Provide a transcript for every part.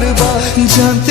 পারবা জানতে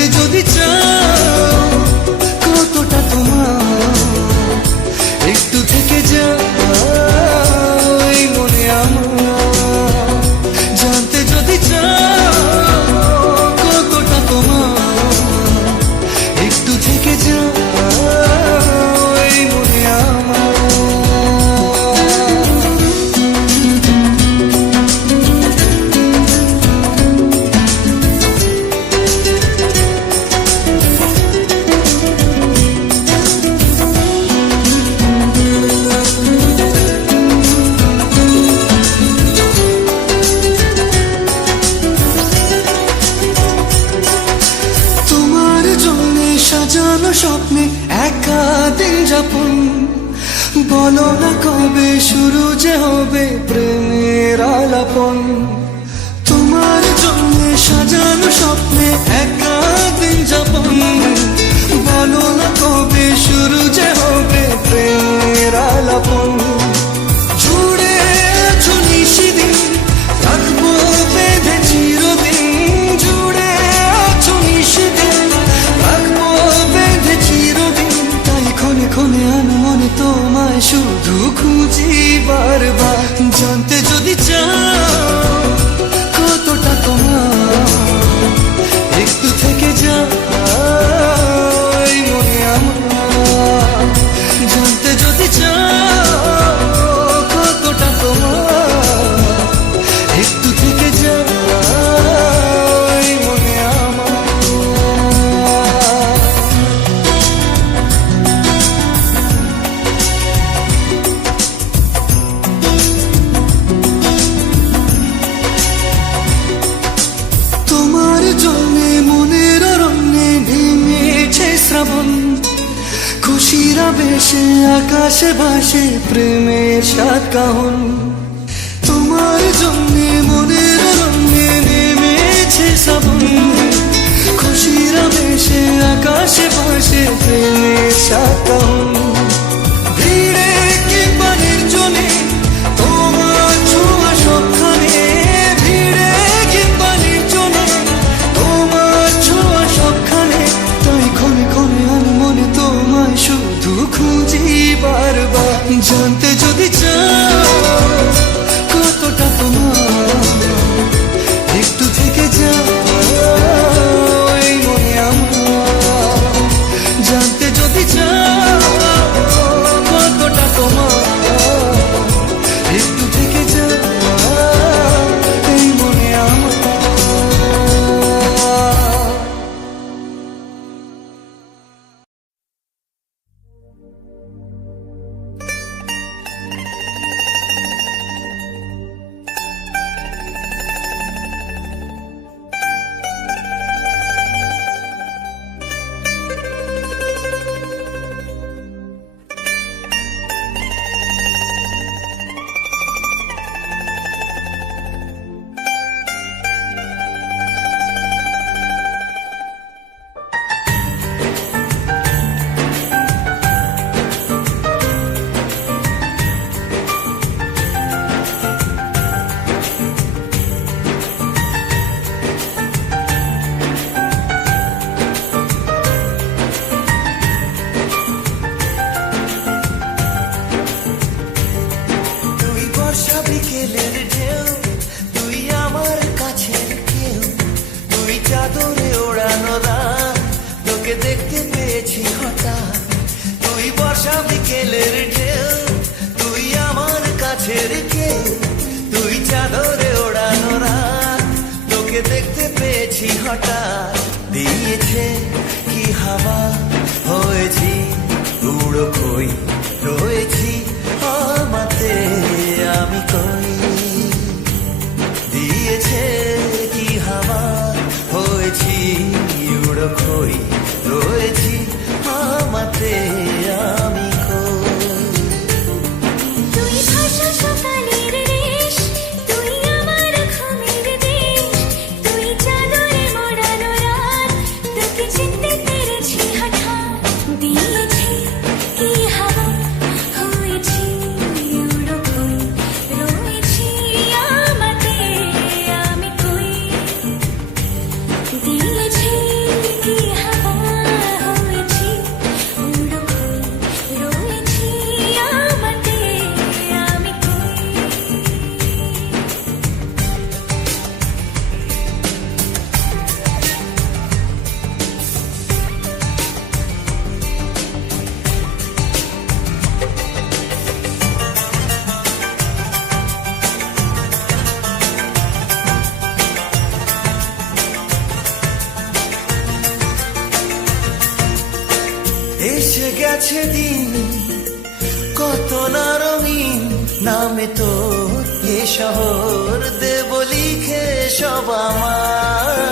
শ্রাবণ, খুশিরা বেশে আকাশে ভাসে প্রেমের সাত কাহন। তোমার জন্য, মনের রঙে নেমেছে সাবন খুশিরা বেশে আকাশে ভাসে প্রেমের সাত কাহন। somos. নামে তো এ শহর দেব লিখে সব আমার।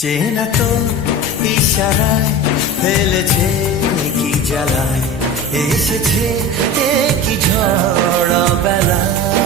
চেনা তো ইশারায় ফেলেছে কি জ্বালায়, এসেছে কি ঝড় বেলায়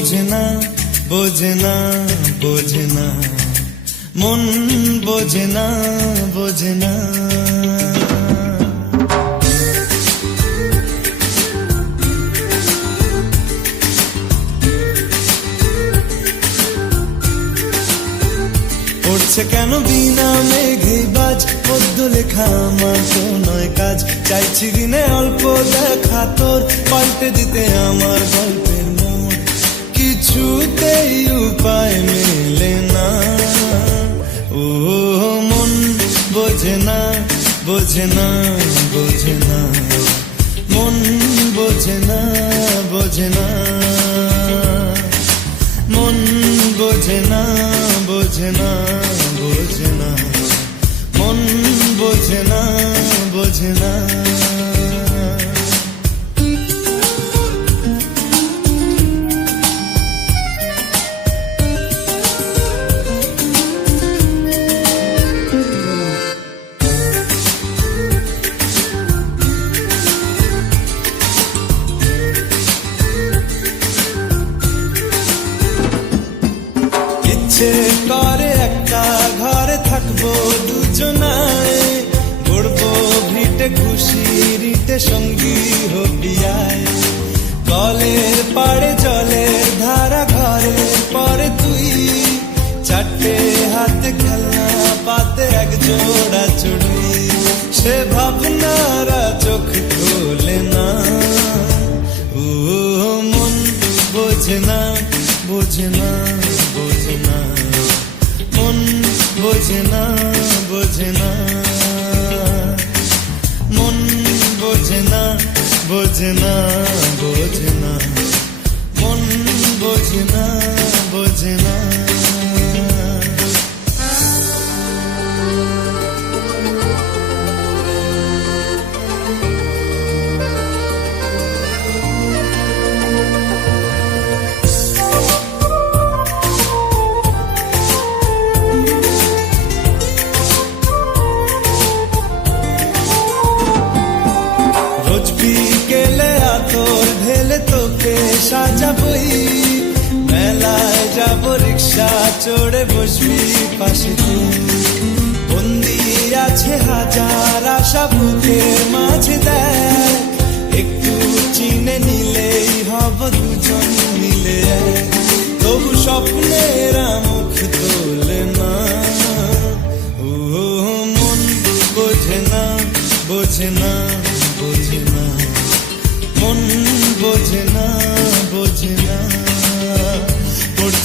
বোঝে না বোঝে না বোঝে না মন বোঝে না বোঝে না পড়ছে কেন বিনা মেঘে বাজ? পদ্য লেখা আমার তো নয় কাজ। চাইছি দিনে অল্প দেখা তোর, পাল্টে দিতে আমার গল্পের মোড় কিছুতেই উপায় মেলে না ও মন বোঝে না বোঝে না বোঝে না মন বোঝে না বোঝে না মন বোঝে না বোঝে না বোঝে না মন বোঝে না বোঝে না পাড়ে জলের ধারা ঘরের পরে তুই। চারটে হাতে খেলনা, পাতে এক জোড়া চুড়ি। সে ভাবনারা চোখ খোলে না। ও, মন বোঝে না বোঝে না বোঝে না। মন বোঝে না বোঝে না। মন বোঝে না বোঝে না। বোঝে না বোঝে না রোজ বিকেলে আতর ঢেলে তোকে সাজাবই। মেলায় যাব রিক্সা, চড়ে বসবি পাশে। বন্দি আছে হাজার আশা, বুকের মাঝে দেখ। একটু চিনে নিলেই হব দুজন মিলে। তবু স্বপ্নের মুখ তোলে না। ও, মন বোঝে না বোঝে না বোঝে না। মন বোঝে না।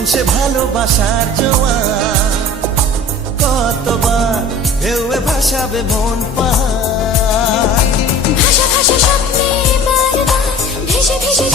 এমন সে ভালোবাসার জোয়া কতবার ঢেউয়ে ভাসাবে মন পাহাড়। ভাষা ভাষা স্বপ্নে বারবার ভেসে ভেসে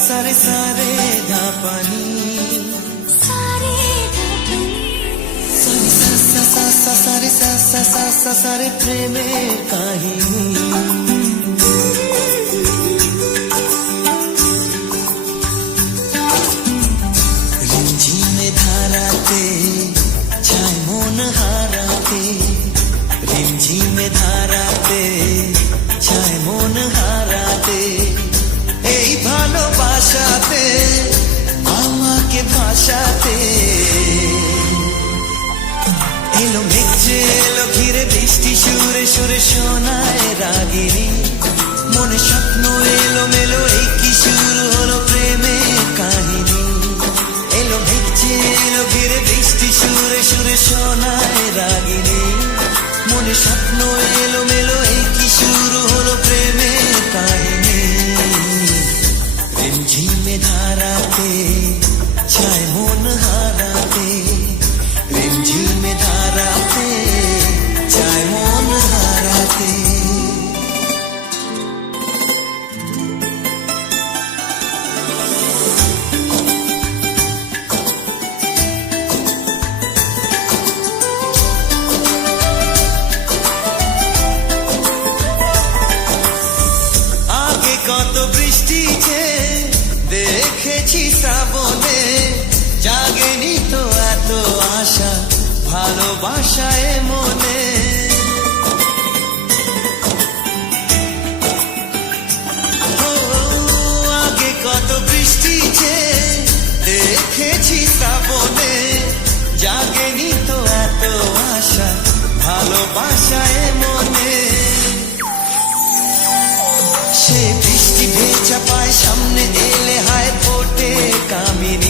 सारे सारे धापानी सरि सरे जापनि सारे प्रेमे कही সুর সোনায় রাগিনী। ভালোবাসায় মনে। আগে কত বৃষ্টি যে দেখেছি শ্রাবণে, জাগেনি তো এত আশা ভালোবাসায় মনে। সে বৃষ্টি ভেজা পায়, সামনে এলে হায় ফোটে কামিনী।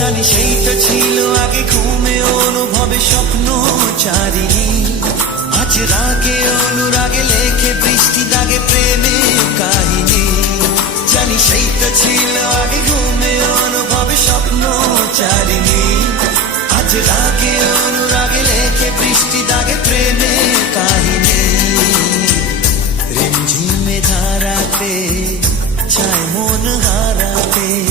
জানি সেইটা ছিল আগে ঘুমে অনুভবে স্বপ্ন চারি। আজ রাগে, অনুরাগে লেখে, বৃষ্টি দাগে প্রেমে কাহিনী। জানি সেইটা ছিল আগে ঘুমে অনুভবে স্বপ্ন চারি আজ রাগে, অনুরাগে লেখে, বৃষ্টি দাগে প্রেমে কাহিনী। রিমঝিমে ধারাতে, চায় মন হারাতে।